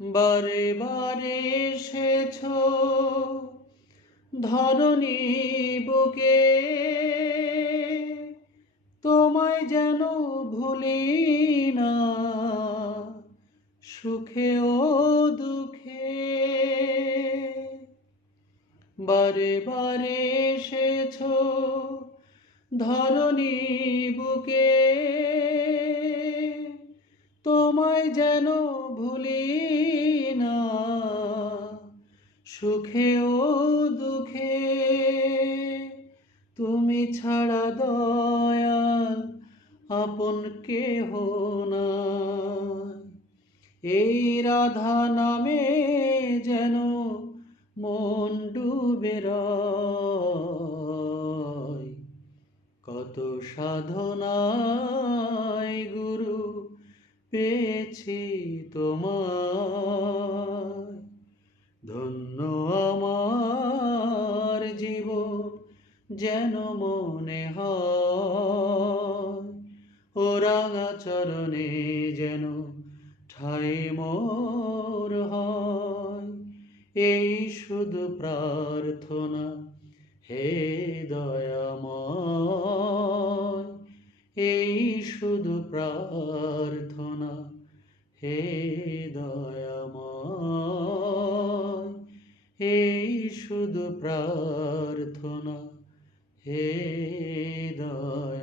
বারে বারে এসেছ ধরণী বুকে, তোমায় যেন ভুলি না সুখে ও দুঃখে। বারে বারে এসেছ ধরণী বুকে, তোমায় যেন ভুলি না সুখে ও দুঃখে। তুমি ছাড়া দয়াল আপন কেহ নাই, এই রাধা নামে যেন মন ডুবে রয়। কত সাধনায় গুরু পেয়েছি তোমায়, ধন্য আমার জীবন যেন মনে হয়। ও রাঙা চরণে যেন ঠাই মোর হয়। এই শুধু প্রার্থনা হে দয়াময়, এই শুধু প্রার্থনা হে দয়াময়, এই শুধু প্রার্থনা হে দয়াময়।